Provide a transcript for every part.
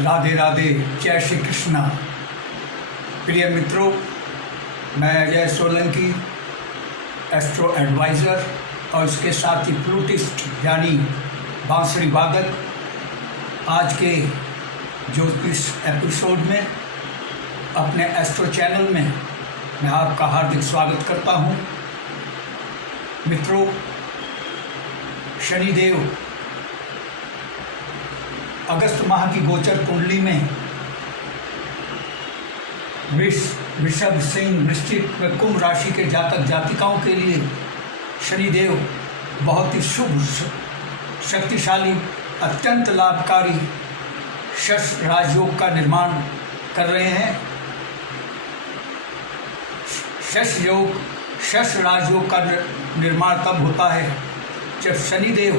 राधे राधे, जय श्री कृष्णा। प्रिय मित्रों, मैं अजय सोलंकी, एस्ट्रो एडवाइज़र और इसके साथ ही फ्लूटिस्ट यानी बांसुरी वादक, आज के जो इस एपिसोड में अपने एस्ट्रो चैनल में मैं आपका हार्दिक स्वागत करता हूं। मित्रों, शनिदेव अगस्त माह की गोचर कुंडली में वृषभ, सिंह, वृश्चिक व कुंभ राशि के जातक जातिकाओं के लिए शनिदेव बहुत ही शुभ, शक्तिशाली, अत्यंत लाभकारी शश राजयोग का निर्माण कर रहे हैं। शश राजयोग का निर्माण तब होता है जब शनिदेव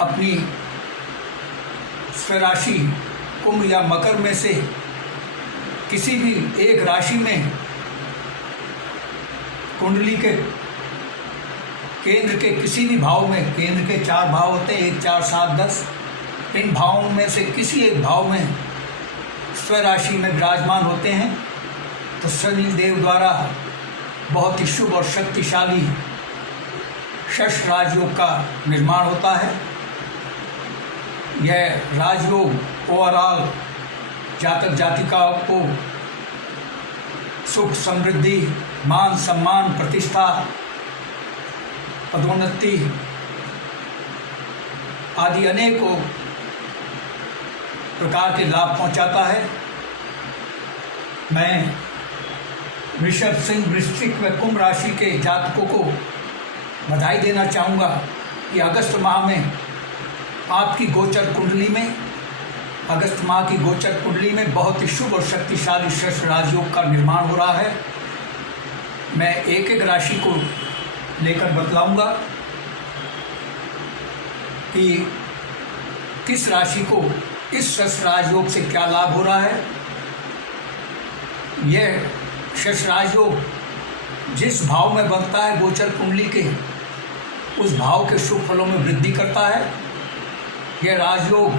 अपनी स्वराशि कुंभ या मकर में से किसी भी एक राशि में कुंडली के केंद्र के किसी भी भाव में, केंद्र के 4 भाव होते हैं, 1, 4, 7, 10, इन भावों में से किसी एक भाव में स्वराशि में विराजमान होते हैं तो शनिदेव द्वारा बहुत ही शुभ और शक्तिशाली शश राजयोग का निर्माण होता है। यह राजयोग ओवरऑल जातक जातिकाओं को सुख, समृद्धि, मान सम्मान, प्रतिष्ठा, पदोन्नति आदि अनेकों प्रकार के लाभ पहुंचाता है। मैं वृषभ, सिंह, वृश्चिक व कुंभ राशि के जातकों को बधाई देना चाहूँगा कि अगस्त माह में आपकी गोचर कुंडली में, अगस्त माह की गोचर कुंडली में बहुत ही शुभ और शक्तिशाली शश राजयोग का निर्माण हो रहा है। मैं एक एक राशि को लेकर बतलाऊंगा कि किस राशि को इस शश राजयोग से क्या लाभ हो रहा है। यह शश राजयोग जिस भाव में बनता है गोचर कुंडली के, उस भाव के शुभ फलों में वृद्धि करता है। यह राजयोग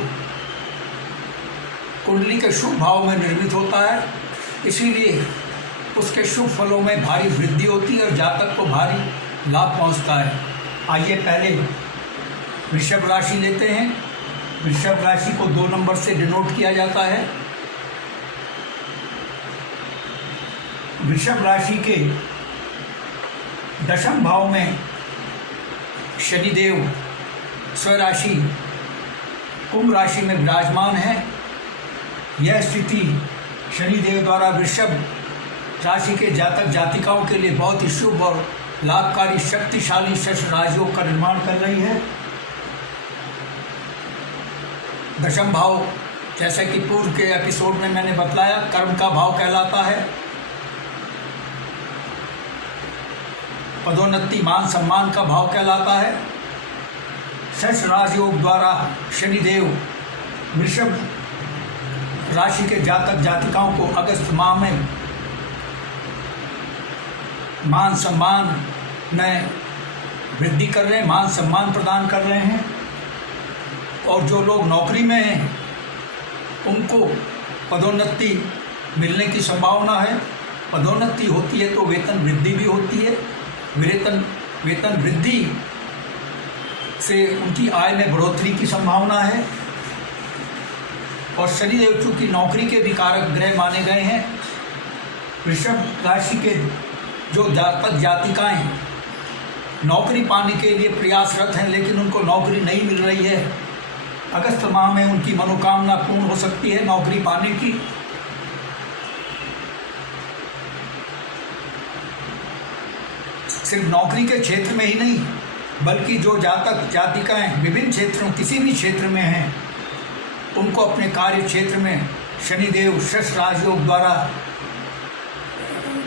कुंडली के शुभ भाव में निर्मित होता है, इसीलिए उसके शुभ फलों में भारी वृद्धि होती है और जातक को भारी लाभ पहुंचता है। आइए पहले वृषभ राशि लेते हैं। वृषभ राशि को 2 नंबर से डिनोट किया जाता है। वृषभ राशि के 10वें भाव में शनिदेव स्वराशि कुंभ राशि में विराजमान है। यह स्थिति शनिदेव द्वारा वृषभ राशि के जातक जातिकाओं के लिए बहुत ही शुभ और लाभकारी शक्तिशाली शश राजयोग का निर्माण कर रही है। 10वां भाव, जैसा कि पूर्व के एपिसोड में मैंने बतलाया, कर्म का भाव कहलाता है। पदोन्नति, मान सम्मान का भाव कहलाता है। शश राजयोग द्वारा शनिदेव वृषभ राशि के जातक जातिकाओं को अगस्त माह में मान सम्मान में वृद्धि कर रहे हैं, मान सम्मान प्रदान कर रहे हैं। और जो लोग नौकरी में हैं उनको पदोन्नति मिलने की संभावना है। पदोन्नति होती है तो वेतन वृद्धि भी होती है। वेतन वृद्धि से उनकी आय में बढ़ोतरी की संभावना है। और शनिदेव चूँकि नौकरी के भी कारक ग्रह माने गए हैं, वृषभ राशि के जो जातक जातिकाएं नौकरी पाने के लिए प्रयासरत हैं लेकिन उनको नौकरी नहीं मिल रही है, अगस्त माह में उनकी मनोकामना पूर्ण हो सकती है नौकरी पाने की। सिर्फ नौकरी के क्षेत्र में ही नहीं, बल्कि जो जातक जातिकाएं विभिन्न क्षेत्रों, किसी भी क्षेत्र में हैं, उनको अपने कार्य क्षेत्र में शनिदेव शश राजयोग द्वारा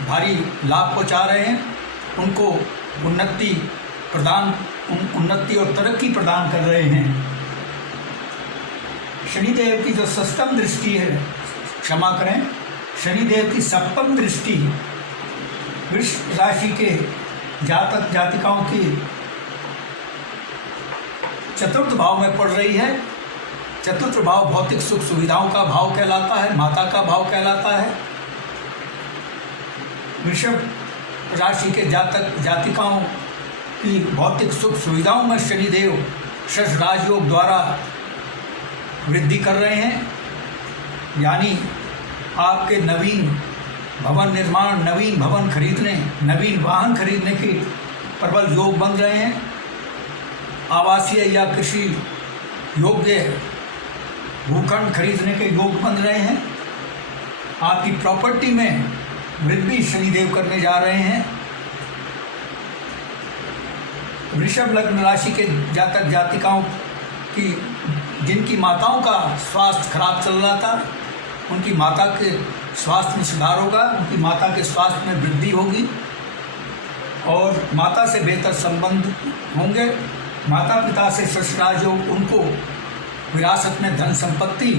भारी लाभ पहुंचा रहे हैं। उनको उन्नति और तरक्की प्रदान कर रहे हैं। शनिदेव की जो 7वीं दृष्टि है, क्षमा करें, शनिदेव की 7वीं दृष्टि वृष राशि के जातक जातिकाओं की 4th भाव में पड़ रही है। चतुर्थ भाव भौतिक सुख सुविधाओं का भाव कहलाता है, माता का भाव कहलाता है। वृषभ राशि के जातक जातिकाओं की भौतिक सुख सुविधाओं में शनिदेव शश राजयोग द्वारा वृद्धि कर रहे हैं, यानी आपके नवीन भवन निर्माण, नवीन भवन खरीदने, नवीन वाहन खरीदने के प्रबल योग बन रहे हैं। आवासीय या कृषि योग्य भूखंड खरीदने के योग बन रहे हैं। आपकी प्रॉपर्टी में वृद्धि शनिदेव करने जा रहे हैं। वृषभ लग्न राशि के जातक जातिकाओं की जिनकी माताओं का स्वास्थ्य खराब चल रहा था, उनकी माता के स्वास्थ्य में सुधार होगा, उनकी माता के स्वास्थ्य में वृद्धि होगी और माता से बेहतर संबंध होंगे। माता पिता से ससुराल जो उनको विरासत में धन संपत्ति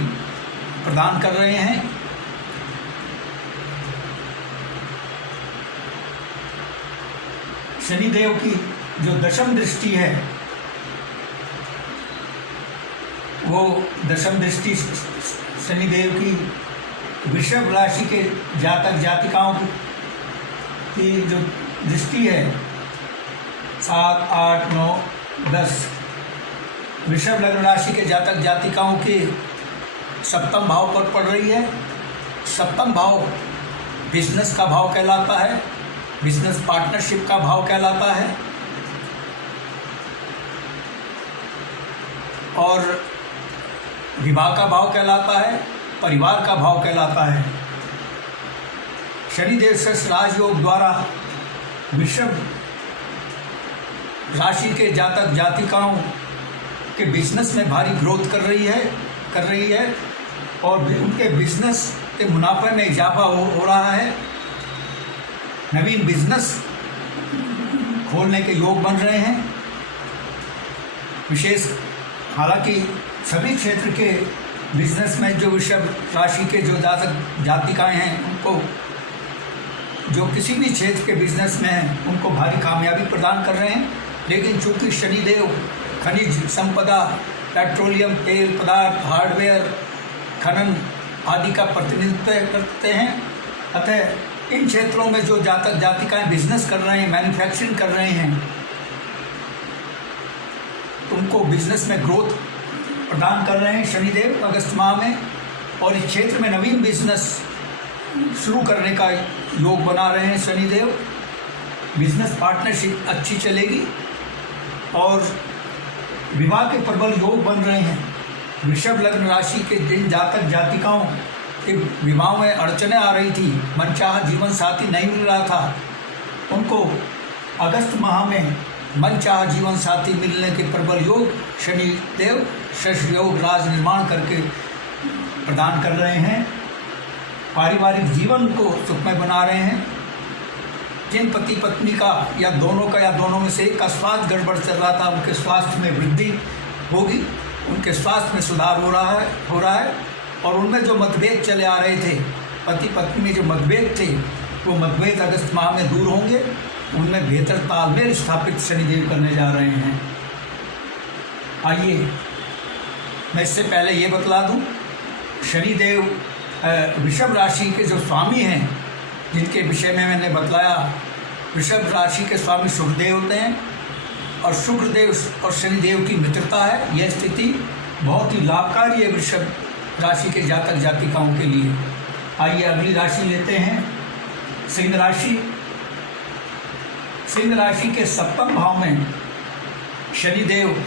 प्रदान कर रहे हैं। शनिदेव की जो दशम दृष्टि है, वो दशम दृष्टि शनिदेव की वृषभ राशि के जातक जातिकाओं की जो दृष्टि है 7, 8, 9, 10 वृषभ लग्न राशि के जातक जातिकाओं के सप्तम भाव पर पड़ रही है। सप्तम भाव बिजनेस का भाव कहलाता है, बिजनेस पार्टनरशिप का भाव कहलाता है और विवाह का भाव कहलाता है, परिवार का भाव कहलाता है। शनिदेव शश राजयोग द्वारा वृषभ राशि के जातक जातिकाओं के बिजनेस में भारी ग्रोथ कर रही है और उनके बिजनेस के मुनाफे में इजाफा हो रहा है। नवीन बिजनेस खोलने के योग बन रहे हैं। विशेष हालांकि सभी क्षेत्र के बिजनेस में जो वृषभ राशि के जो जातक जातिकाएं हैं, उनको जो किसी भी क्षेत्र के बिजनेस में हैं, उनको भारी कामयाबी प्रदान कर रहे हैं। लेकिन चूंकि शनिदेव खनिज संपदा, पेट्रोलियम, तेल पदार्थ, हार्डवेयर, खनन आदि का प्रतिनिधित्व करते हैं, अतः इन क्षेत्रों में जो जातक जातिकाएं बिजनेस कर रहे हैं, मैन्युफैक्चरिंग कर रहे हैं, उनको बिजनेस में ग्रोथ प्रदान कर रहे हैं शनिदेव अगस्त माह में। और इस क्षेत्र में नवीन बिजनेस शुरू करने का योग बना रहे हैं शनिदेव। बिजनेस पार्टनरशिप अच्छी चलेगी और विवाह के प्रबल योग बन रहे हैं। वृषभ लग्न राशि के जिन जातक जातिकाओं के विवाह में अड़चनें आ रही थी, मनचाहा जीवन साथी नहीं मिल रहा था, उनको अगस्त माह में मनचाहा जीवन साथी मिलने के प्रबल योग शनिदेव शश योग राज निर्माण करके प्रदान कर रहे हैं। पारिवारिक जीवन को सुखमय बना रहे हैं। जिन पति पत्नी का या दोनों में से एक का स्वास्थ्य गड़बड़ चल रहा था, उनके स्वास्थ्य में वृद्धि होगी, उनके स्वास्थ्य में सुधार हो रहा है और उनमें जो मतभेद चले आ रहे थे, पति पत्नी में जो मतभेद थे, वो मतभेद अगस्त माह में दूर होंगे। उनमें बेहतर तालमेल स्थापित शनिदेव करने जा रहे हैं। आइए मैं इससे पहले ये बतला दूं, शनिदेव वृषभ राशि के जो स्वामी हैं, जिनके विषय में मैंने बतलाया, वृषभ राशि के स्वामी शुक्रदेव होते हैं और शुक्रदेव और शनिदेव की मित्रता है। यह स्थिति बहुत ही लाभकारी है वृषभ राशि के जातक जातिकाओं के लिए। आइए अगली राशि लेते हैं, सिंह राशि। सिंह राशि के सप्तम भाव में शनिदेव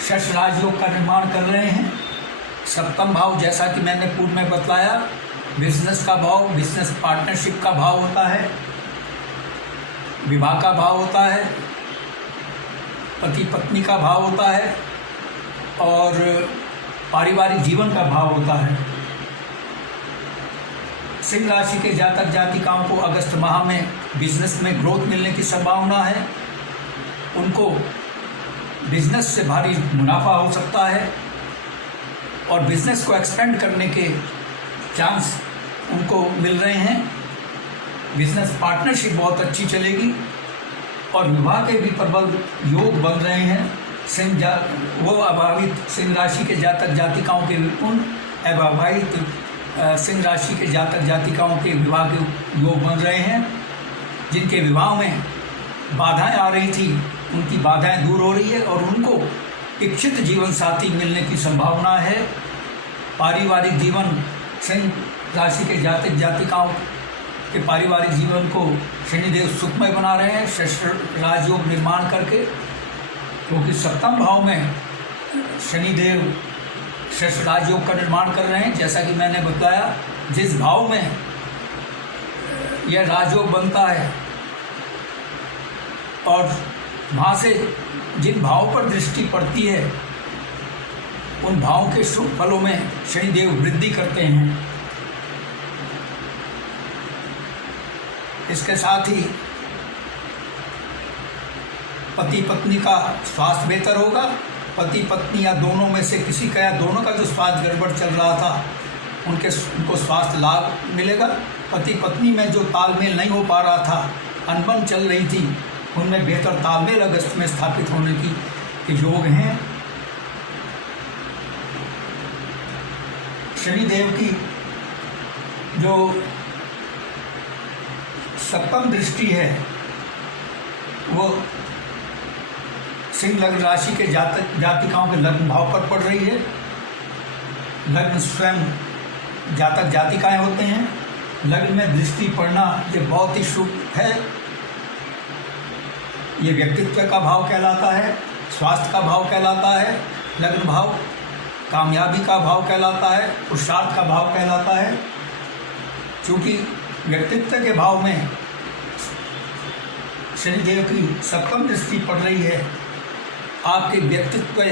शश राजयोग का निर्माण कर रहे हैं। सप्तम भाव, जैसा कि मैंने पूर्व में बतलाया, बिजनेस का भाव, बिजनेस पार्टनरशिप का भाव होता है, विवाह का भाव होता है, पति पत्नी का भाव होता है और पारिवारिक जीवन का भाव होता है। सिंह राशि के जातक जातिकाओं को अगस्त माह में बिजनेस में ग्रोथ मिलने की संभावना है। उनको बिजनेस से भारी मुनाफा हो सकता है और बिजनेस को एक्सपेंड करने के चांस उनको मिल रहे हैं। बिजनेस पार्टनरशिप बहुत अच्छी चलेगी और विवाह के भी प्रबल योग बन रहे हैं वो अभावित सिंह राशि के जातक जातिकाओं के उन अभावित सिंह राशि के जातक जातिकाओं के विवाह के योग बन रहे हैं, जिनके विवाह में बाधाएं आ रही थी, उनकी बाधाएं दूर हो रही है और उनको इच्छित जीवन साथी मिलने की संभावना है। पारिवारिक जीवन सिंह राशि के जातक जातिकाओं के पारिवारिक जीवन को शनिदेव सुखमय बना रहे हैं शस्त्र राजयोग निर्माण करके, क्योंकि सप्तम भाव में शनिदेव शस्त्र राजयोग का निर्माण कर रहे हैं। जैसा कि मैंने बताया, जिस भाव में यह राजयोग बनता है और वहाँ से जिन भाव पर दृष्टि पड़ती है, उन भावों के शुभ फलों में शनिदेव वृद्धि करते हैं। इसके साथ ही पति पत्नी का स्वास्थ्य बेहतर होगा। पति पत्नी या दोनों में से किसी का या दोनों का जो स्वास्थ्य गड़बड़ चल रहा था, उनको स्वास्थ्य लाभ मिलेगा। पति पत्नी में जो तालमेल नहीं हो पा रहा था, अनबन चल रही थी, उनमें बेहतर तालमेल अगस्त में स्थापित होने की योग हैं। शनिदेव की जो सप्तम दृष्टि है वो सिंह लग्न राशि के जातक जातिकाओं के लग्न भाव पर पड़ रही है। लग्न स्वयं जातक जातिकाएं होते हैं। लग्न में दृष्टि पड़ना ये बहुत ही शुभ है। ये व्यक्तित्व का भाव कहलाता है, स्वास्थ्य का भाव कहलाता है, लग्न भाव कामयाबी का भाव कहलाता है, पुरुषार्थ का भाव कहलाता है। क्योंकि व्यक्तित्व के भाव में शनिदेव की सप्तम दृष्टि पड़ रही है, आपके व्यक्तित्व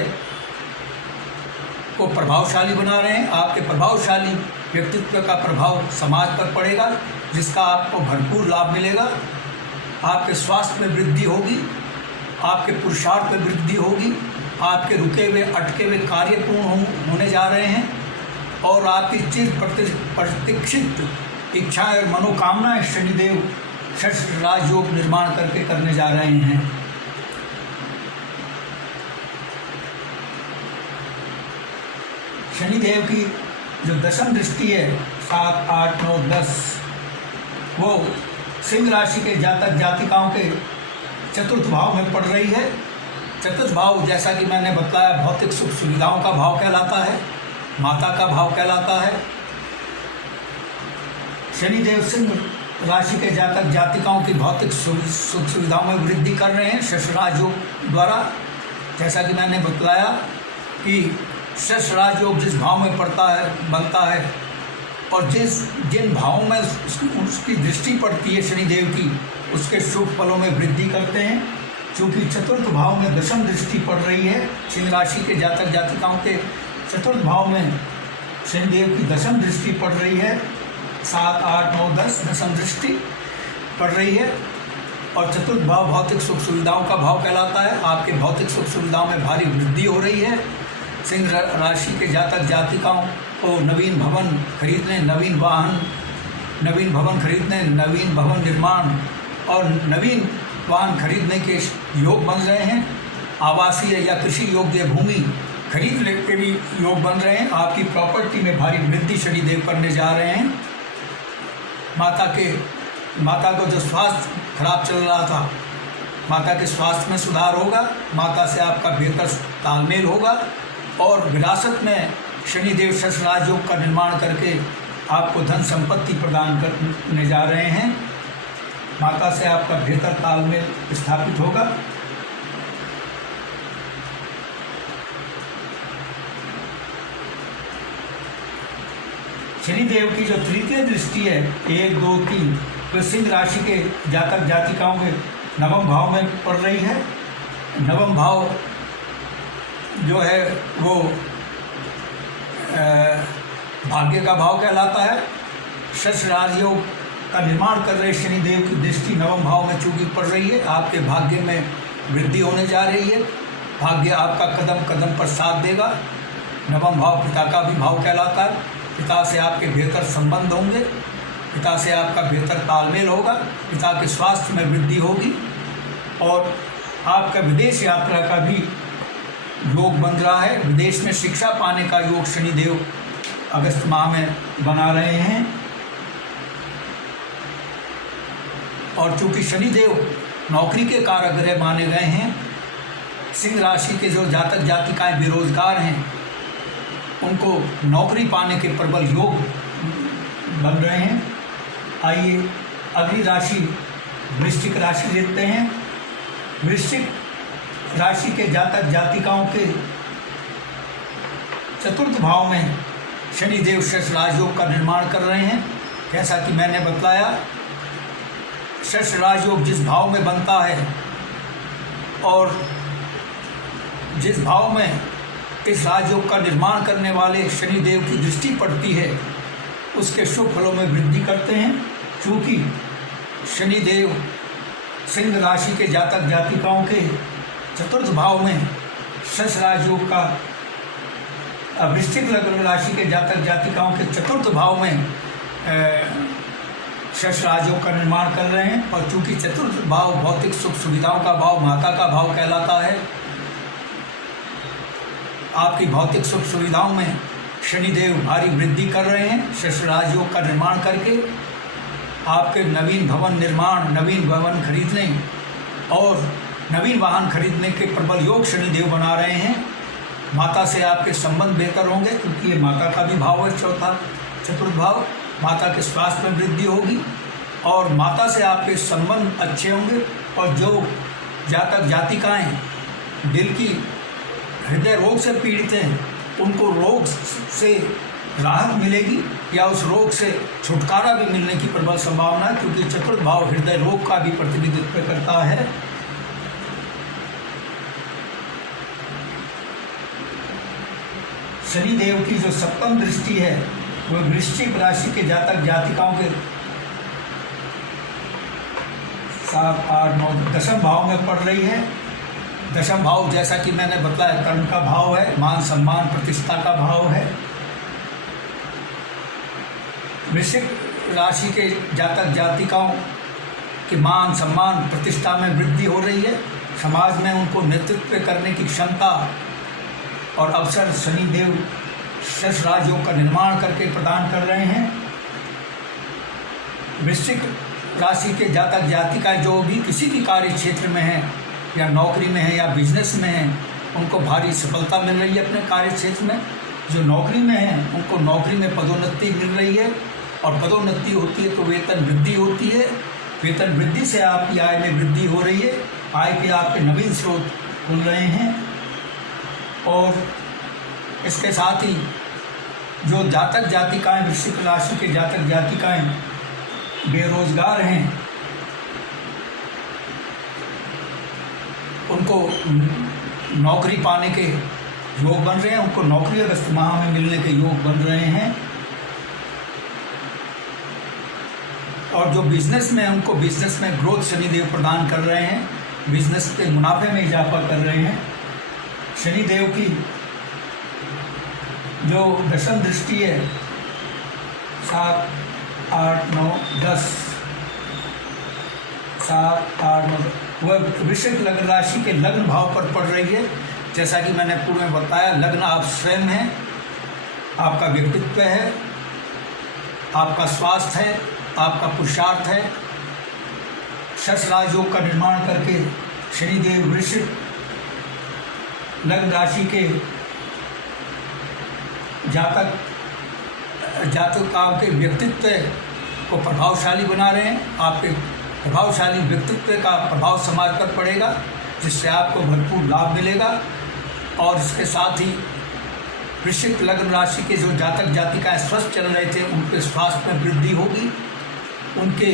को प्रभावशाली बना रहे हैं। आपके प्रभावशाली व्यक्तित्व का प्रभाव समाज पर पड़ेगा, जिसका आपको भरपूर लाभ मिलेगा। आपके स्वास्थ्य में वृद्धि होगी, आपके पुरुषार्थ में वृद्धि होगी, आपके रुके हुए अटके हुए कार्य पूर्ण होने जा रहे हैं और आपकी चिर प्रतीक्षित इच्छाएं और मनोकामनाएं शनिदेव शस्त्र राजयोग निर्माण करके करने जा रहे हैं। शनिदेव की जो दशम दृष्टि है 7, 8, 9, 10 वो सिंह राशि के जातक जातिकाओं के चतुर्थ भाव में पड़ रही है। चतुर्थ भाव, जैसा कि मैंने बताया, भौतिक सुख सुविधाओं का भाव कहलाता है, माता का भाव कहलाता है। शनिदेव सिंह राशि के जातक जातिकाओं की भौतिक सुख सुविधाओं में वृद्धि कर रहे हैं शस्त्र राजयोग द्वारा। जैसा कि मैंने बताया कि शस्त्र राजयोग जिस भाव में बनता है और जिन भावों में उसकी दृष्टि पड़ती है शनिदेव की, उसके शुभ फलों में वृद्धि करते हैं। क्योंकि चतुर्थ भाव में दशम दृष्टि पड़ रही है सिंह राशि के जातक जातिकाओं के चतुर्थ भाव में शनिदेव की दशम दृष्टि पड़ रही है। 7, 8, 9, 10 दशम दृष्टि पड़ रही है और चतुर्थ भाव भौतिक सुख सुविधाओं का भाव कहलाता है। आपके भौतिक सुख सुविधाओं में भारी वृद्धि हो रही है। सिंह राशि के जातक जातिकाओं को नवीन भवन खरीदने, नवीन वाहन, नवीन भवन खरीदने, नवीन भवन निर्माण और नवीन वाहन खरीदने के योग बन रहे हैं। आवासीय या कृषि योग्य भूमि खरीदने के भी योग बन रहे हैं। आपकी प्रॉपर्टी में भारी वृद्धि शनिदेव करने जा रहे हैं। माता को जो स्वास्थ्य खराब चल रहा था, माता के स्वास्थ्य में सुधार होगा। माता से आपका बेहतर तालमेल होगा और विरासत में शनिदेव शस्त्र राजयोग का निर्माण करके आपको धन संपत्ति प्रदान करने जा रहे हैं। माता से आपका बेहतर तालमेल स्थापित होगा। शनिदेव की जो तृतीय दृष्टि है 1, 2, 3 तो सिंह राशि के जातक जातिकाओं के नवम भाव में पड़ रही है। नवम भाव जो है वो भाग्य का भाव कहलाता है। शस्त्र राजयोग का निर्माण कर रहे शनिदेव की दृष्टि नवम भाव में चूंकि पड़ रही है, आपके भाग्य में वृद्धि होने जा रही है। भाग्य आपका कदम कदम पर साथ देगा। नवम भाव पिता का भी भाव कहलाता है। पिता से आपके बेहतर संबंध होंगे, पिता से आपका बेहतर तालमेल होगा, पिता के स्वास्थ्य में वृद्धि होगी और आपका विदेश यात्रा का भी योग बन रहा है। विदेश में शिक्षा पाने का योग शनिदेव अगस्त माह में बना रहे हैं। और चूंकि शनिदेव नौकरी के कारक ग्रह माने गए हैं, सिंह राशि के जो जातक जातिकाएं बेरोजगार हैं उनको नौकरी पाने के प्रबल योग बन रहे हैं। आइए अगली राशि वृश्चिक राशि देखते हैं। वृश्चिक राशि के जातक जातिकाओं के चतुर्थ भाव में शनिदेव शश राजयोग का निर्माण कर रहे हैं। जैसा कि मैंने बताया, शश राजयोग जिस भाव में बनता है और जिस भाव में इस राजयोग का निर्माण करने वाले शनिदेव की दृष्टि पड़ती है उसके शुभ फलों में वृद्धि करते हैं। क्योंकि शनिदेव सिंह राशि के जातक जातिकाओं के चतुर्थ भाव में शश राजयोग का, वृश्चिक लग्न राशि के जातक जातिकाओं के चतुर्थ भाव में शश राजयोग का निर्माण कर रहे हैं। और चूंकि चतुर्थ भाव भौतिक सुख सुविधाओं का भाव, माता का भाव कहलाता है, आपकी भौतिक सुख सुविधाओं में शनिदेव भारी वृद्धि कर रहे हैं। शश राजयोग का निर्माण करके आपके नवीन भवन निर्माण, नवीन भवन खरीदने और नवीन वाहन खरीदने के प्रबल योग शनिदेव बना रहे हैं। माता से आपके संबंध बेहतर होंगे क्योंकि ये माता का भी भाव है, चौथा चतुर्थ भाव। माता के स्वास्थ्य में वृद्धि होगी और माता से आपके संबंध अच्छे होंगे। और जो जातक जातिकाएं दिल की हृदय रोग से पीड़ित हैं उनको रोग से राहत मिलेगी या उस रोग से छुटकारा भी मिलने की प्रबल संभावना है, क्योंकि चतुर्थ भाव हृदय रोग का भी प्रतिनिधित्व करता है। शनिदेव की जो सप्तम दृष्टि है वो वृश्चिक राशि के जातक जातिकाओं के 7, 8, 9 दशम भाव में पड़ रही है। दशम भाव जैसा कि मैंने बताया कर्म का भाव है, मान सम्मान प्रतिष्ठा का भाव है। वृश्चिक राशि के जातक जातिकाओं के मान सम्मान प्रतिष्ठा में वृद्धि हो रही है। समाज में उनको नेतृत्व करने की क्षमता और अवसर शनिदेव शश राजयोग का निर्माण करके प्रदान कर रहे हैं। वृश्चिक राशि के जातक जातिकाएं जो भी किसी भी कार्य क्षेत्र में हैं या नौकरी में है या बिजनेस में हैं, उनको भारी सफलता मिल रही है अपने कार्य क्षेत्र में। जो नौकरी में हैं उनको नौकरी में पदोन्नति मिल रही है और पदोन्नति होती है तो वेतन वृद्धि होती है। वेतन वृद्धि से आपकी आय में वृद्धि हो रही है, आय के आपके नवीन स्रोत खुल रहे हैं। और इसके साथ ही जो जातक जातिकाएं वृश्चिक राशि के जातक जातिकाएं बेरोजगार हैं उनको नौकरी पाने के योग बन रहे हैं, उनको नौकरी अगस्त माह में मिलने के योग बन रहे हैं। और जो बिजनेस में उनको बिजनेस में ग्रोथ शनिदेव प्रदान कर रहे हैं, बिजनेस के मुनाफे में इजाफा कर रहे हैं। शनिदेव की जो दशम दृष्टि है 7, 8, 9, 10, 7, 8, 9 वह वृश्चिक लग्न राशि के लग्न भाव पर पड़ रही है। जैसा कि मैंने पूर्व में बताया, लग्न आप स्वयं हैं, आपका व्यक्तित्व है, आपका स्वास्थ्य है, आपका पुरुषार्थ है। शश राजयोग का निर्माण करके शनिदेव वृश्चिक लग्न राशि के जातकों के व्यक्तित्व को प्रभावशाली बना रहे हैं। आपके प्रभावशाली व्यक्तित्व का प्रभाव समाज पर पड़ेगा जिससे आपको भरपूर लाभ मिलेगा। और इसके साथ ही वृश्चिक लग्न राशि के जो जातक जातिकाएं स्वस्थ चल रहे थे उनके स्वास्थ्य में वृद्धि होगी, उनके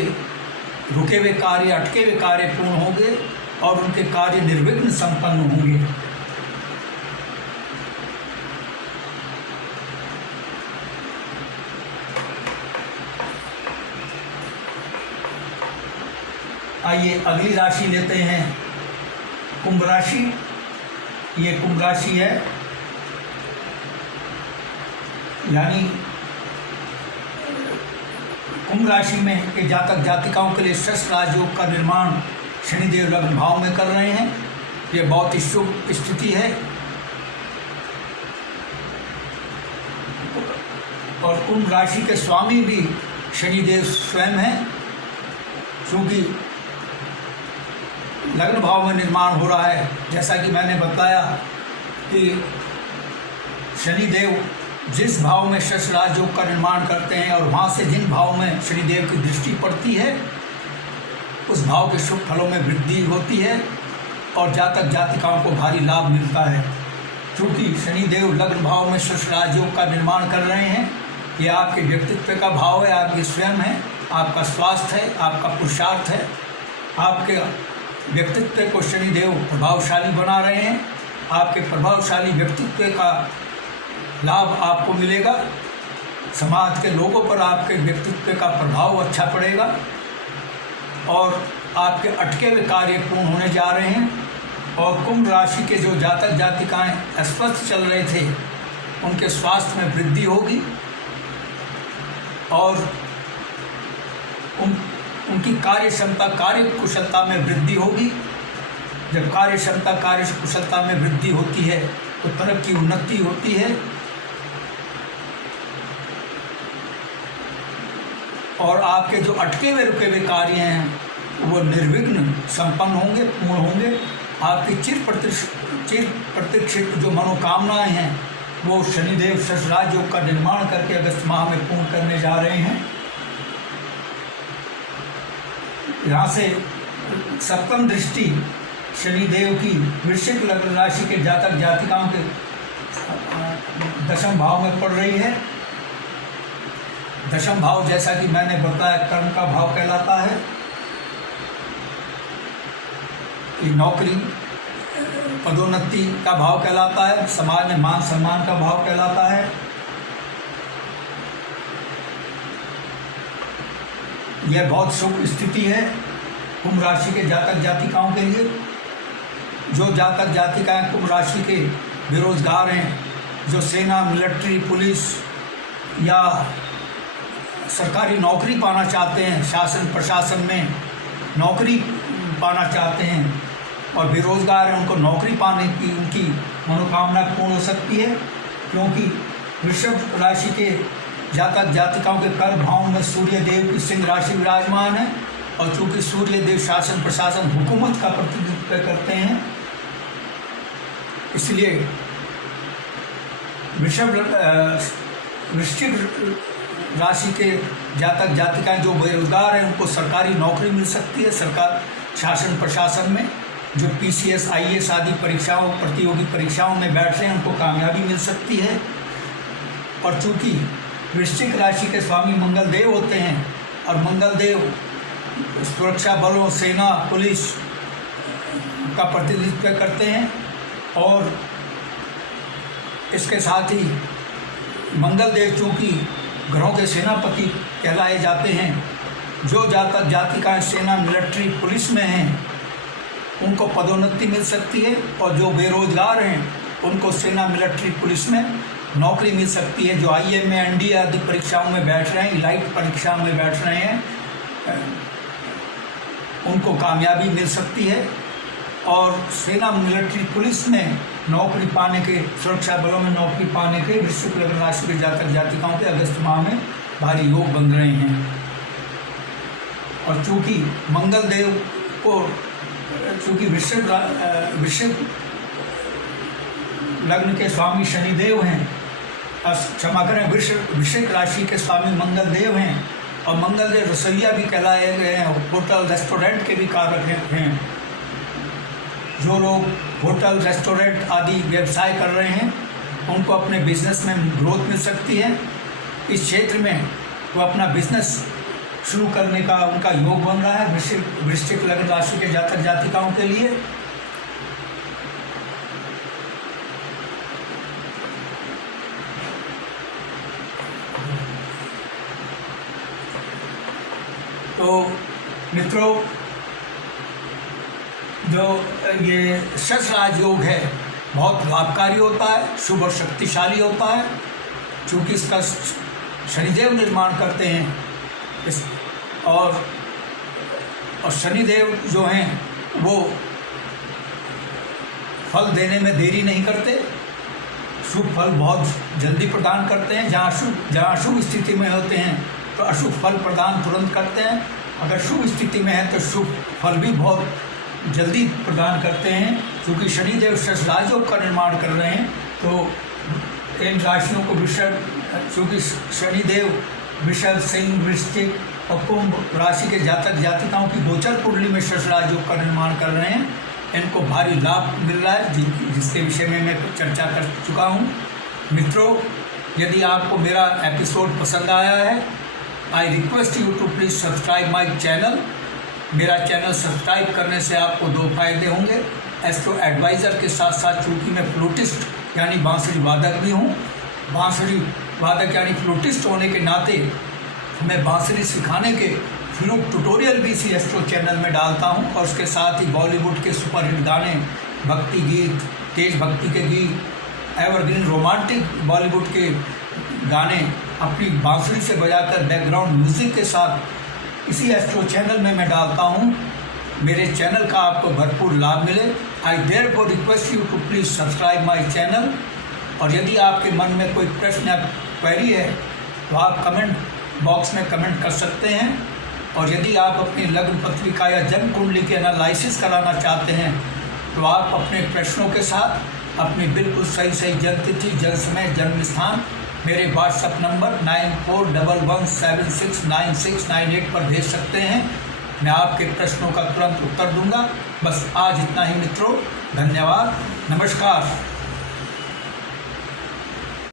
रुके हुए कार्य, अटके हुए कार्य पूर्ण होंगे और उनके कार्य निर्विघ्न संपन्न होंगे। आइए अगली राशि लेते हैं, कुंभ राशि। ये कुंभ राशि है, यानी कुंभ राशि में के जातक जातिकाओं के लिए शश राजयोग का निर्माण शनिदेव लग्न भाव में कर रहे हैं। ये बहुत ही शुभ स्थिति है। और कुंभ राशि के स्वामी भी शनिदेव स्वयं हैं। क्योंकि लग्न भाव में निर्माण हो रहा है, जैसा कि मैंने बताया कि शनिदेव जिस भाव में शश राजयोग का निर्माण करते हैं और वहाँ से जिन भाव में शनिदेव की दृष्टि पड़ती है उस भाव के शुभ फलों में वृद्धि होती है और जातक जातिकाओं को भारी लाभ मिलता है। क्योंकि शनिदेव लग्न भाव में शश राजयोग का निर्माण कर रहे हैं, ये आपके व्यक्तित्व का भाव है, आपके स्वयं है, आपका स्वास्थ्य है, आपका पुरुषार्थ है। आपके व्यक्तित्व को शनिदेव प्रभावशाली बना रहे हैं। आपके प्रभावशाली व्यक्तित्व का लाभ आपको मिलेगा। समाज के लोगों पर आपके व्यक्तित्व का प्रभाव अच्छा पड़ेगा और आपके अटके हुए कार्य पूर्ण होने जा रहे हैं। और कुंभ राशि के जो जातक जातिकाएं अस्वस्थ चल रहे थे उनके स्वास्थ्य में वृद्धि होगी और उनकी कार्य क्षमता कार्य कुशलता में वृद्धि होगी। जब कार्य क्षमता कार्य कुशलता में वृद्धि होती है तो तरक्की उन्नति होती है और आपके जो अटके हुए रुके हुए कार्य हैं वो निर्विघ्न संपन्न होंगे, पूर्ण होंगे। आपकी चिर प्रतीक्षित जो मनोकामनाएं हैं वो शनिदेव शश राजयोग का निर्माण करके अगस्त माह में पूर्ण करने जा रहे हैं। यहाँ से सप्तम दृष्टि शनिदेव की वृश्चिक लग्न राशि के जातक जातिकाओं के दशम भाव में पड़ रही है। दशम भाव जैसा कि मैंने बताया कर्म का भाव कहलाता है। ये नौकरी पदोन्नति का भाव कहलाता है, समाज में मान सम्मान का भाव कहलाता है। यह बहुत शुभ स्थिति है कुंभ राशि के जातक जातिकाओं के लिए। जो जातक जातिकाएं कुंभ राशि के बेरोजगार हैं, जो सेना मिलिट्री पुलिस या सरकारी नौकरी पाना चाहते हैं, शासन प्रशासन में नौकरी पाना चाहते हैं और बेरोजगार हैं, उनको नौकरी पाने की उनकी मनोकामना पूर्ण हो सकती है। क्योंकि वृषभ राशि के जातक जातिकाओं के कर्म भाव में सूर्य देव की सिंह राशि विराजमान है और चूँकि सूर्य देव शासन प्रशासन हुकूमत का प्रतिनिधित्व करते हैं, इसलिए वृश्चिक राशि के जातक जातिकाएं जो बेरोजगार हैं उनको सरकारी नौकरी मिल सकती है। सरकार शासन प्रशासन में जो PCS IAS आदि परीक्षाओं प्रतियोगी परीक्षाओं में बैठ रहे हैं उनको कामयाबी मिल सकती है। और चूँकि वृश्चिक राशि के स्वामी मंगल देव होते हैं और मंगल देव सुरक्षा बलों सेना पुलिस का प्रतिनिधित्व करते हैं और इसके साथ ही मंगल देव चूँकि ग्रहों के सेनापति कहलाए जाते हैं। जो जातक जातिकाएं सेना मिलिट्री पुलिस में हैं उनको पदोन्नति मिल सकती है और जो बेरोजगार हैं उनको सेना मिलिट्री पुलिस में नौकरी मिल सकती है। जो IMA NDA आदि परीक्षाओं में बैठ रहे हैं, इलाइट परीक्षाओं में बैठ रहे हैं, उनको कामयाबी मिल सकती है। और सेना मिलिट्री पुलिस में नौकरी पाने के सुरक्षा बलों में नौकरी पाने के वृश्चिक लग्न राशि के जातक जातिकाओं के अगस्त माह में भारी योग बन रहे हैं। और चूँकि मंगल देव को चूँकि वृश्चिक लग्न के स्वामी शनिदेव हैं, क्षमा करें वृश्चिक राशि के स्वामी मंगल देव हैं और मंगल देव रसोइया भी कहलाए गए हैं, होटल रेस्टोरेंट के भी कारक हैं। जो लोग होटल रेस्टोरेंट आदि व्यवसाय कर रहे हैं उनको अपने बिजनेस में ग्रोथ मिल सकती है। इस क्षेत्र में वो अपना बिजनेस शुरू करने का उनका योग बन रहा है वृश्चिक लग्न राशि के जातक जातिकाओं के लिए। तो मित्रों, जो ये शश राजयोग है बहुत लाभकारी होता है, शुभ और शक्तिशाली होता है। चूँकि इसका शनिदेव निर्माण करते हैं और शनिदेव जो हैं वो फल देने में देरी नहीं करते शुभ फल बहुत जल्दी प्रदान करते हैं। जहाँ शुभ स्थिति में होते हैं तो अशुभ फल प्रदान तुरंत करते हैं। अगर शुभ स्थिति में है तो शुभ फल भी बहुत जल्दी प्रदान करते हैं। क्योंकि शनिदेव शेष राजयोग का निर्माण कर रहे हैं तो इन राशियों को चूँकि शनिदेव वृषभ, सिंह, वृश्चिक और कुंभ राशि के जातक जातिकाओं की गोचर कुंडली में शेष राजयोग का निर्माण कर रहे हैं। इनको भारी लाभ मिल रहा है, जिसके विषय में मैं चर्चा कर चुका हूँ। मित्रों, यदि आपको मेरा एपिसोड पसंद आया है, I request you to please subscribe my channel. मेरा चैनल सब्सक्राइब करने से आपको 2 फायदे होंगे। एस्ट्रो एडवाइज़र के साथ साथ चूँकि मैं फ्लूटिस्ट यानी बांसुरी वादक भी हूँ, बांसुरी वादक यानी फ्लूटिस्ट होने के नाते मैं बांसुरी सिखाने के फ्लूट ट्यूटोरियल भी इसी एस्ट्रो चैनल में डालता हूँ। और उसके साथ ही बॉलीवुड के सुपरहिट गाने, भक्ति गीत, तेज भक्ति के गीत, एवरग्रीन रोमांटिक बॉलीवुड के गाने अपनी बांसुरी से बजाकर बैकग्राउंड म्यूज़िक के साथ इसी एस्ट्रो चैनल में मैं डालता हूँ। मेरे चैनल का आपको भरपूर लाभ मिले। I therefore request you to please subscribe my channel. और यदि आपके मन में कोई प्रश्न या क्वेरी है तो आप कमेंट बॉक्स में कमेंट कर सकते हैं। और यदि आप अपनी लग्न पत्रिका या जन्म कुंडली की एनालिसिस कराना चाहते हैं तो आप अपने प्रश्नों के साथ अपनी बिल्कुल सही जन्म तिथि, जन्म समय, जन्म स्थान मेरे व्हाट्सएप नंबर 9411769698 पर भेज सकते हैं। मैं आपके प्रश्नों का तुरंत उत्तर दूंगा। बस आज इतना ही मित्रों, धन्यवाद, नमस्कार।